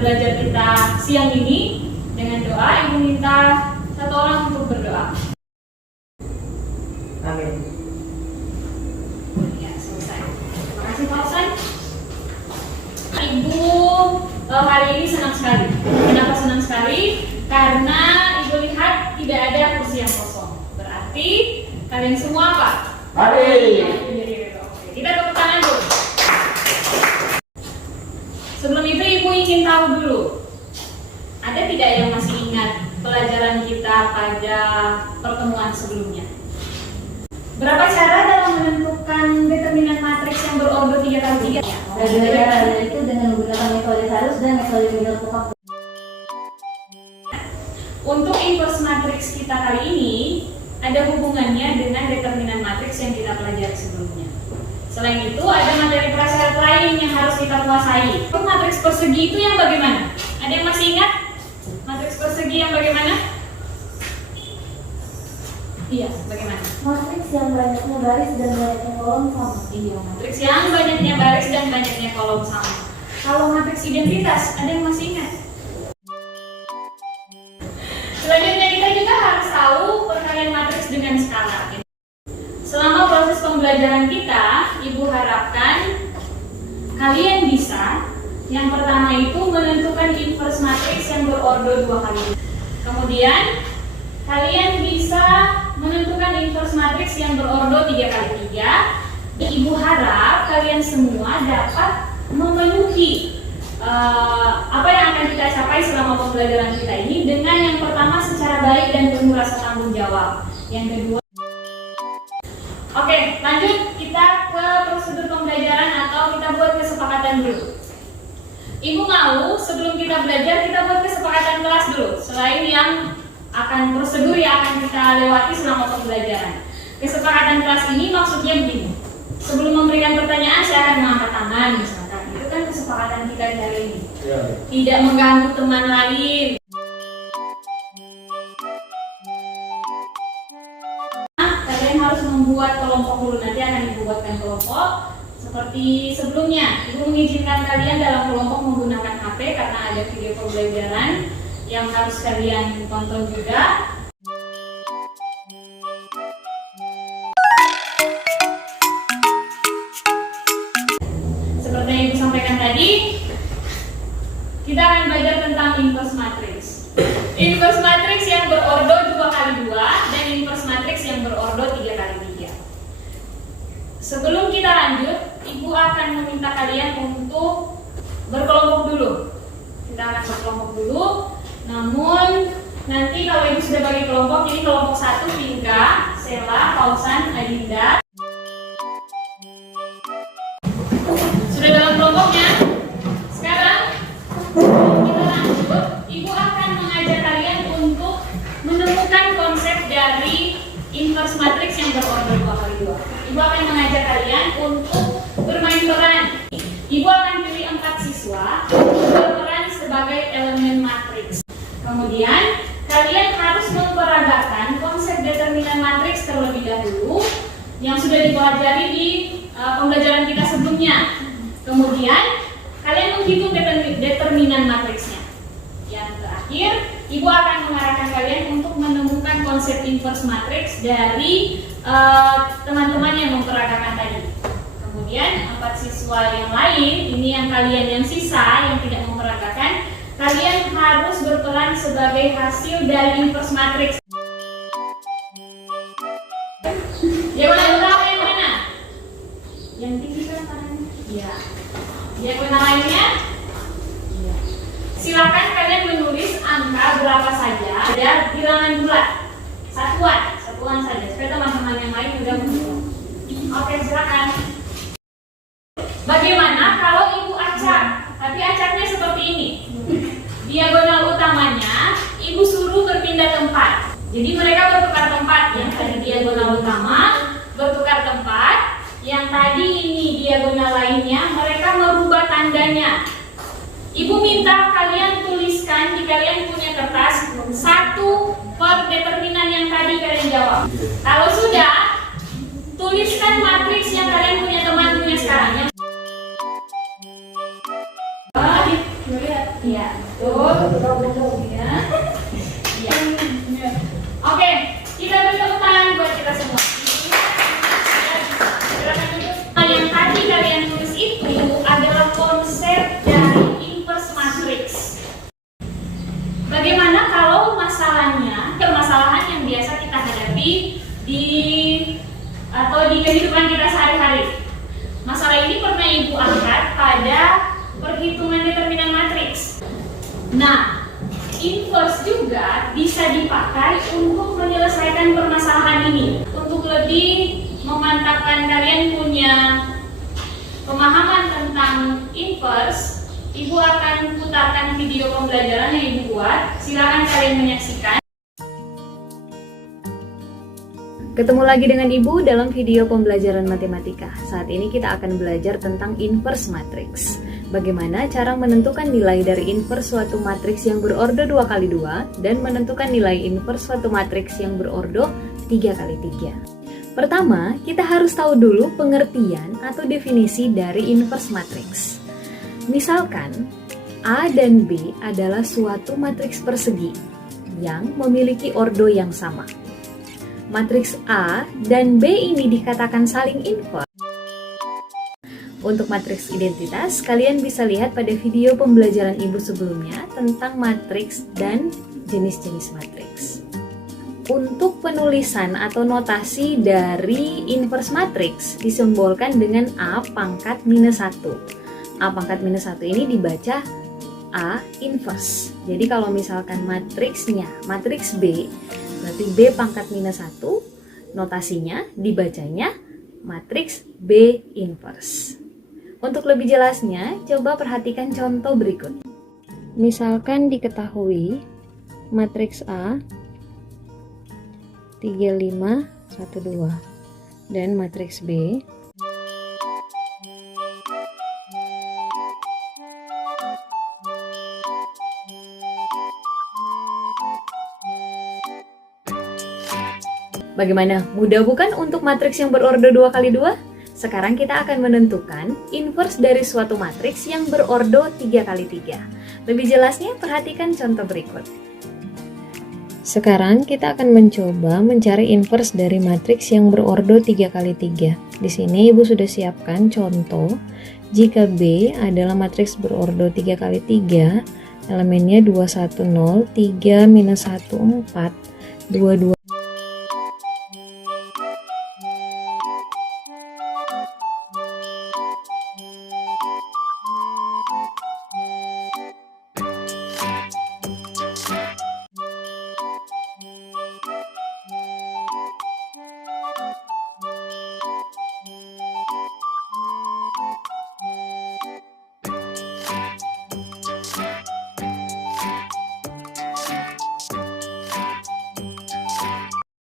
belajar kita siang ini. Dengan doa, Ibu minta satu orang untuk berdoa. Amin. Ya, selesai. Terima kasih Pak Ustaz. Ibu hari ini senang sekali. Kenapa senang sekali? Karena Ibu lihat tidak ada kursi yang kosong. Berarti kalian semua apa? Hadir. Kita tepuk tangan dulu. Sebelum itu Ibu ingin tahu dulu, ada tidak yang masih ingat pelajaran kita pada pertemuan sebelumnya? Berapa cara dalam menentukan determinan matriks yang berordo 3x3? Cara itu dengan menggunakan metode Salus dan metode Miller-Cook. Untuk inverse matriks kita kali ini ada hubungannya dengan determinan matriks yang kita pelajari sebelumnya. Selain itu ada materi prasyarat lain yang harus kita kuasai. Matriks persegi itu yang bagaimana? Ada yang masih ingat? Matriks persegi yang bagaimana? Iya, bagaimana? Matriks yang banyaknya baris dan banyaknya kolom sama. Iya, matriks yang banyaknya baris dan banyaknya kolom sama. Kalau matriks identitas, ada yang masih ingat? Selanjutnya kita juga harus tahu perkalian matriks dengan skala. Selama proses pembelajaran kita, Ibu harapkan kalian bisa yang pertama itu menentukan inverse matriks yang berordo 2 kali. Kemudian kalian bisa menentukan inverse matriks yang berordo 3x3. Ibu harap kalian semua dapat memenuhi apa yang akan kita capai selama pembelajaran kita ini dengan yang pertama secara baik dan penuh rasa tanggung jawab. Yang kedua, oke, lanjut kita ke prosedur pembelajaran atau kita buat kesepakatan dulu. Ibu mau sebelum kita belajar kita buat kesepakatan kelas dulu. Selain yang akan prosedur yang akan kita lewati selama pembelajaran. Kesepakatan kelas ini maksudnya begini. Sebelum memberikan pertanyaan saya akan mengangkat tangan misalkan. Itu kan kesepakatan kita hari ini. Ya. Tidak mengganggu teman lain. Kalian harus membuat kelompok dulu. Nanti akan Ibu buatkan kelompok seperti sebelumnya. Ibu mengizinkan kalian dalam kelompok menggunakan HP karena ada video pembelajaran yang harus kalian tonton juga. Seperti yang Ibu sampaikan tadi, kita akan belajar tentang inverse matrix. Inverse matrix yang berordo 2x2 dan inverse matrix yang berordo 3x3. Sebelum kita lanjut, Ibu akan meminta kalian untuk berkelompok dulu. Kita akan berkelompok dulu. Namun nanti kalau Ibu sudah bagi kelompok, ini kelompok 1 Pinka, Sela, Pausan, Adinda. Sudah dalam kelompoknya? Sekarang kita lanjut. Ibu akan mengajak kalian untuk menemukan konsep dari inverse matrix yang berordo 2x2. Ibu akan mengajak kalian untuk bermain peran. Ibu akan pilih 4 siswa berperan sebagai elemen matriks. Kemudian kalian harus memperagakan konsep determinan matriks terlebih dahulu yang sudah dipelajari di pembelajaran kita sebelumnya. Kemudian kalian menghitung determinan matriksnya. Yang terakhir, Ibu akan mengarahkan kalian untuk menemukan konsep inverse matrix dari teman-teman yang memperagakan tadi. Kemudian 4 siswa yang lain, ini yang kalian yang sisa yang tidak memperagakan, kalian harus berperan sebagai hasil dari inverse matrix. Yang mana yang mana? Yang tinggi kan tangannya? Iya. Yang mana lainnya? Iya. Silakan kalian menulis angka berapa saja ada bilangan bulat. Satuan saja supaya teman-teman yang lain juga menghitung. Oke, silakan. Bagaimana kalau Ibu acak? Tapi acaknya seperti ini. Diagonal utamanya Ibu suruh berpindah tempat. Jadi mereka bertukar tempat. Yang tadi diagonal utama bertukar tempat. Yang tadi ini diagonal lainnya mereka merubah tandanya. Ibu minta kalian tuliskan di kalian punya kertas 1 per determinan yang tadi kalian jawab. Kalau sudah, tuliskan matriks yang kalian punya teman punya sekarang. Lihat. Iya, betul. Ya. Iya. Oke, kita beri tepuk tangan buat kita semua. Yang tadi kalian tulis itu adalah konsep dari inverse matrix. Bagaimana kalau permasalahan yang biasa kita hadapi di kehidupan kita sehari-hari. Masalah ini pernah Ibu angkat pada perhitungan determinan matriks. Nah, inverse juga bisa dipakai untuk menyelesaikan permasalahan ini. Untuk lebih memantapkan kalian punya pemahaman tentang inverse, Ibu akan putarkan video pembelajaran yang Ibu buat. Silakan kalian menyaksikan. Ketemu lagi dengan Ibu dalam video pembelajaran matematika. Saat ini kita akan belajar tentang inverse matrix. Bagaimana cara menentukan nilai dari inverse suatu matriks yang berordo 2x2 dan menentukan nilai inverse suatu matriks yang berordo 3x3. Pertama, kita harus tahu dulu pengertian atau definisi dari inverse matrix. Misalkan, A dan B adalah suatu matriks persegi yang memiliki ordo yang sama. Matriks A dan B ini dikatakan saling inverse. Untuk matriks identitas, kalian bisa lihat pada video pembelajaran Ibu sebelumnya tentang matriks dan jenis-jenis matriks. Untuk penulisan atau notasi dari inverse matriks disimbolkan dengan A pangkat minus 1. A pangkat minus 1 ini dibaca A inverse. Jadi kalau misalkan matriksnya matriks B, berarti B pangkat minus 1, notasinya dibacanya matriks B inverse. Untuk lebih jelasnya, coba perhatikan contoh berikut. Misalkan diketahui matriks A 3, 5, 1, 2 dan matriks B Bagaimana? Mudah bukan untuk matriks yang berordo 2x2? Sekarang kita akan menentukan inverse dari suatu matriks yang berordo 3x3. Lebih jelasnya, perhatikan contoh berikut. Sekarang kita akan mencoba mencari inverse dari matriks yang berordo 3x3. Di sini Ibu sudah siapkan contoh. Jika B adalah matriks berordo 3x3, elemennya 2, 1, 0, 3, minus 1, 4, 2, 2.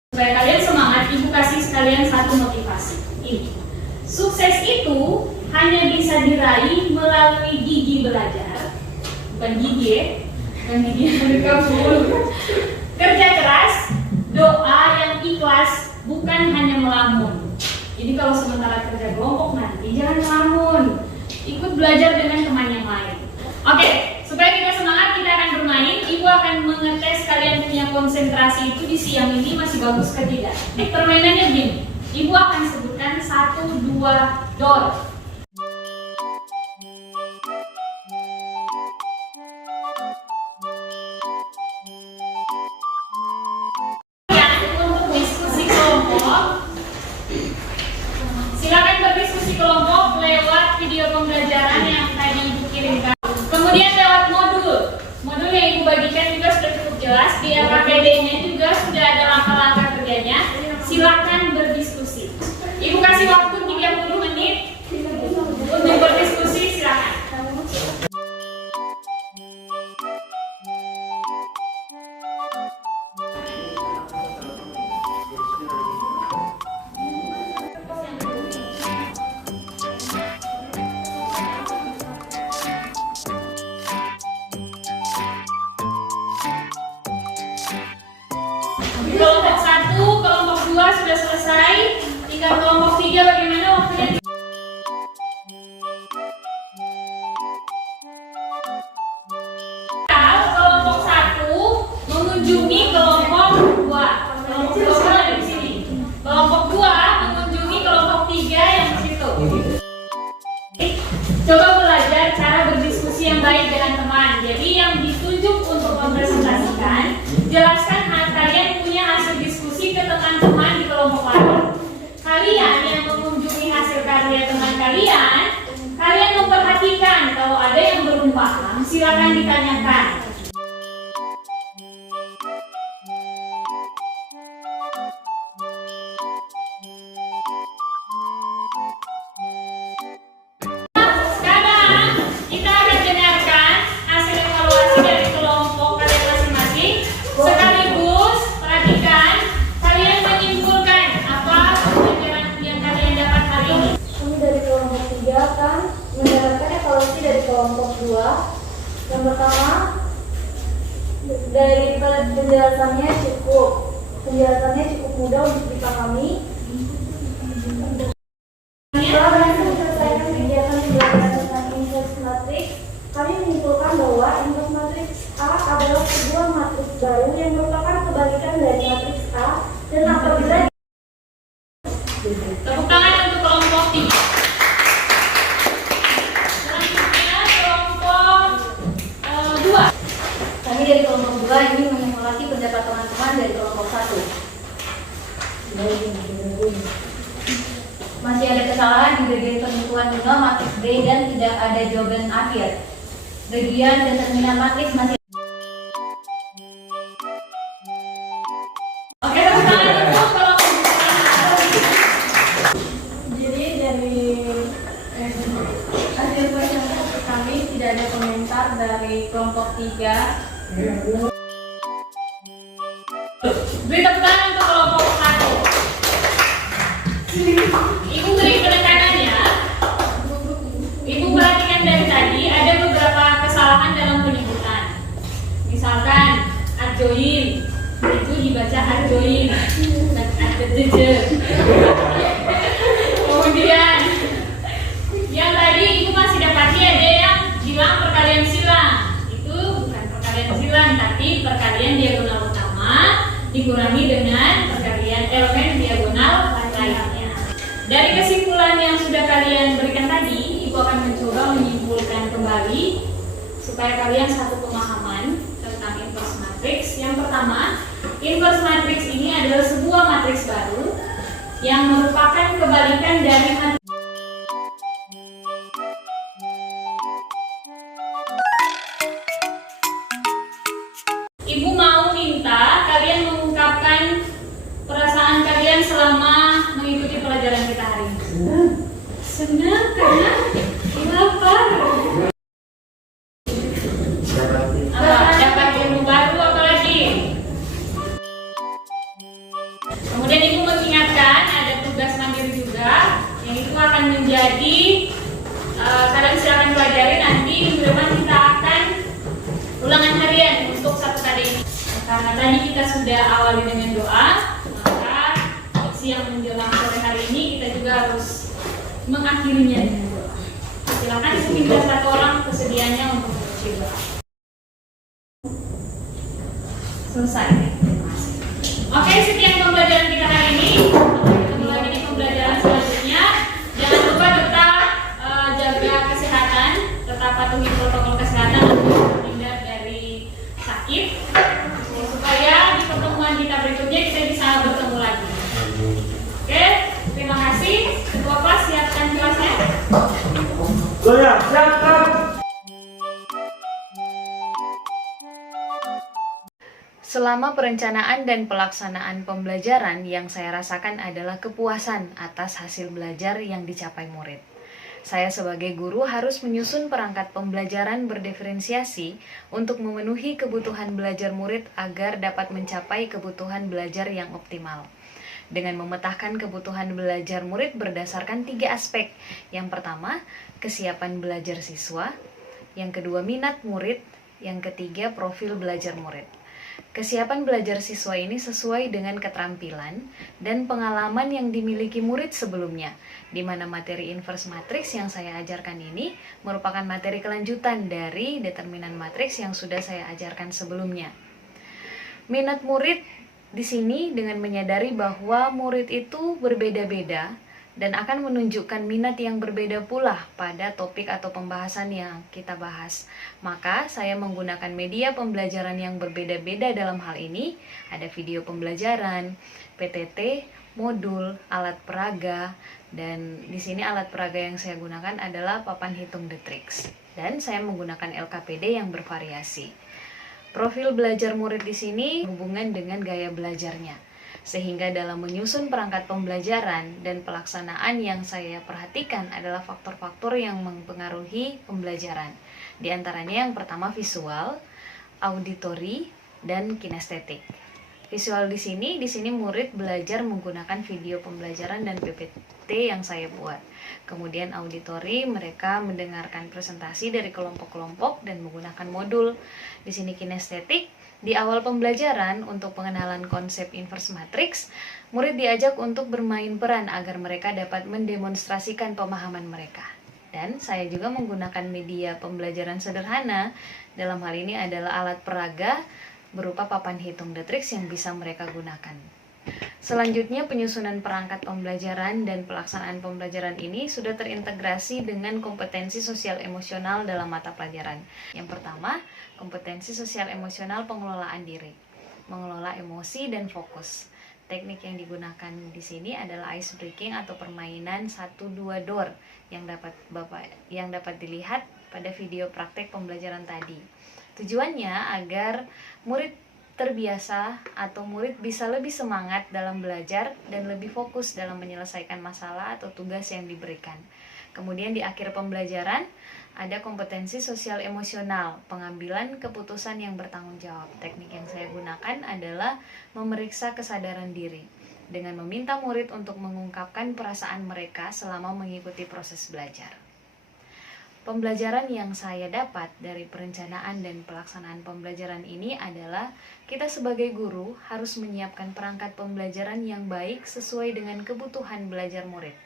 Supaya kalian semangat, Ibu kasih sekalian satu motivasi. Ini, sukses itu hanya bisa diraih melalui gigi belajar, bukan gigi yang kabur. Kerja keras, doa yang ikhlas, bukan hanya melamun. Jadi kalau sementara kerja kelompok nanti jangan melamun, ikut belajar dengan teman yang lain. Oke, supaya kita semangat, kita akan bermain. Ibu akan mengetes kalian punya konsentrasi itu di siang ini masih bagus ke tidak. Permainannya begini, Ibu akan sebutkan 1, 2, door. Untuk diskusi kelompok, silakan berdiskusi kelompok lewat video pembelajaran yang tadi Ibu kirimkan. Kemudian lewat modul yang Ibu bagikan juga sudah cukup jelas. Di LKPD-nya juga sudah ada langkah-langkah kerjanya. Silakan berdiskusi. Ibu kasih waktu 30 menit mengunjungi kelompok 2. Kelompok 2 berada di sini. Kelompok 2 mengunjungi kelompok 3 yang di situ. Coba belajar cara berdiskusi yang baik dengan teman. Jadi yang ditunjuk untuk mempresentasikan, jelaskan kalian punya hasil diskusi ke teman-teman di kelompok lain. Kalian yang mengunjungi hasil karya teman kalian, kalian memperhatikan kalau ada yang belum paham, silakan ditanyakan. Sekarang kita akan dengarkan hasil evaluasi dari kelompok kalian masing-masing. Sekaligus perhatikan kalian menyimpulkan apa pelajaran yang kalian dapat hari ini. Kami dari kelompok 3 akan mendapatkan evaluasi dari kelompok 2. Yang pertama, dari penjelasannya cukup mudah untuk dipahami. Setelah berhasil menyelesaikan kegiatan pembelajaran tentang inverse matrix, kami menyimpulkan bahwa inverse matrix A adalah sebuah matriks baru yang merupakan kebalikan dari matriks A, dan apabila Tepuk tangan untuk kelompok 3. Selanjutnya kelompok 2. kami dari kelompok 2 ini mengevaluasi pendapat teman-teman dari kelompok 1. Masih ada kesalahan di bagian penentuan nilai matriks B dan tidak ada jawaban akhir. Bagian determinan matriks masih. Oke, tepuk tangan untuk kelompok 2. Jadi dari hasil presentasi kami tidak ada komentar dari kelompok 3. Beri tepuk tangan untuk kelompok 1. Ibu beri penekanannya. Ibu perhatikan dari tadi ada beberapa kesalahan dalam penyebutan. Misalkan adjoin, itu dibaca adjoin, adjeje. Kemudian yang tadi ibu masih dapati ada yang bilang perkalian silang. Itu bukan perkalian silang, tapi perkalian diagonal utama dikurangi dengan perkalian elemen diagonal lainnya. Dari kesimpulan yang sudah kalian berikan tadi, ibu akan mencoba menyimpulkan kembali supaya kalian satu pemahaman tentang inverse matrix. Yang pertama, inverse matrix ini adalah sebuah matriks baru yang merupakan kebalikan dari matriks. Ibu mau minta kalian mengungkapkan perasaan kalian selama mengikuti pelajaran kita hari ini. Senang karena lapar. Dapat ilmu baru apa lagi? Kemudian ibu mengingatkan ada tugas mandiri juga yang itu akan menjadi kalian silakan pelajari nanti minggu depan kita akan ulangan harian untuk satu kali ini. Karena tadi kita sudah awali dengan doa, maka siang menjelang sore hari ini kita juga harus mengakhirinya dengan doa. Silakan mungkin satu orang kesediaannya untuk membaca doa. Selesai. Terima kasih. Oke, sekian pembelajaran kita hari ini. Sampai ketemu lagi di pembelajaran selanjutnya. Jangan lupa tetap jaga kesehatan, tetap patuhi protokol kesehatan untuk terhindar dari sakit. Supaya di pertemuan kita berikutnya kita bisa bertemu lagi. Oke, terima kasih. Ketua kelas siapkan kelasnya. Siapkan. Selama perencanaan dan pelaksanaan pembelajaran, yang saya rasakan adalah kepuasan atas hasil belajar yang dicapai murid. Saya sebagai guru harus menyusun perangkat pembelajaran berdiferensiasi untuk memenuhi kebutuhan belajar murid agar dapat mencapai kebutuhan belajar yang optimal. Dengan memetakan kebutuhan belajar murid berdasarkan 3 aspek. Yang pertama, kesiapan belajar siswa. Yang kedua, minat murid. Yang ketiga, profil belajar murid. Kesiapan belajar siswa ini sesuai dengan keterampilan dan pengalaman yang dimiliki murid sebelumnya, di mana materi inverse matrix yang saya ajarkan ini merupakan materi kelanjutan dari determinan matriks yang sudah saya ajarkan sebelumnya. Minat murid di sini dengan menyadari bahwa murid itu berbeda-beda dan akan menunjukkan minat yang berbeda pula pada topik atau pembahasan yang kita bahas. Maka saya menggunakan media pembelajaran yang berbeda-beda dalam hal ini. Ada video pembelajaran, PTT, modul, alat peraga, dan di sini alat peraga yang saya gunakan adalah papan hitung Detrix. Dan saya menggunakan LKPD yang bervariasi. Profil belajar murid di sini hubungan dengan gaya belajarnya. Sehingga dalam menyusun perangkat pembelajaran dan pelaksanaan yang saya perhatikan adalah faktor-faktor yang mempengaruhi pembelajaran. Di antaranya yang pertama visual, auditori, dan kinestetik. Visual di sini murid belajar menggunakan video pembelajaran dan PPT yang saya buat. Kemudian auditori, mereka mendengarkan presentasi dari kelompok-kelompok dan menggunakan modul. Di sini kinestetik, di awal pembelajaran untuk pengenalan konsep inverse matrix, murid diajak untuk bermain peran agar mereka dapat mendemonstrasikan pemahaman mereka. Dan saya juga menggunakan media pembelajaran sederhana, dalam hal ini adalah alat peraga berupa papan hitung Detrix yang bisa mereka gunakan. Selanjutnya penyusunan perangkat pembelajaran dan pelaksanaan pembelajaran ini sudah terintegrasi dengan kompetensi sosial emosional dalam mata pelajaran. Yang pertama, kompetensi sosial emosional pengelolaan diri, mengelola emosi dan fokus. Teknik yang digunakan di sini adalah ice breaking atau permainan 1-2 door yang dapat dilihat pada video praktek pembelajaran tadi. Tujuannya agar murid terbiasa atau murid bisa lebih semangat dalam belajar dan lebih fokus dalam menyelesaikan masalah atau tugas yang diberikan. Kemudian di akhir pembelajaran ada kompetensi sosial emosional, pengambilan keputusan yang bertanggung jawab. Teknik yang saya gunakan adalah memeriksa kesadaran diri dengan meminta murid untuk mengungkapkan perasaan mereka selama mengikuti proses belajar. Pembelajaran yang saya dapat dari perencanaan dan pelaksanaan pembelajaran ini adalah kita sebagai guru harus menyiapkan perangkat pembelajaran yang baik sesuai dengan kebutuhan belajar murid.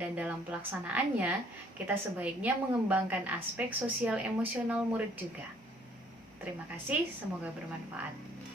Dan dalam pelaksanaannya, kita sebaiknya mengembangkan aspek sosial emosional murid juga. Terima kasih, semoga bermanfaat.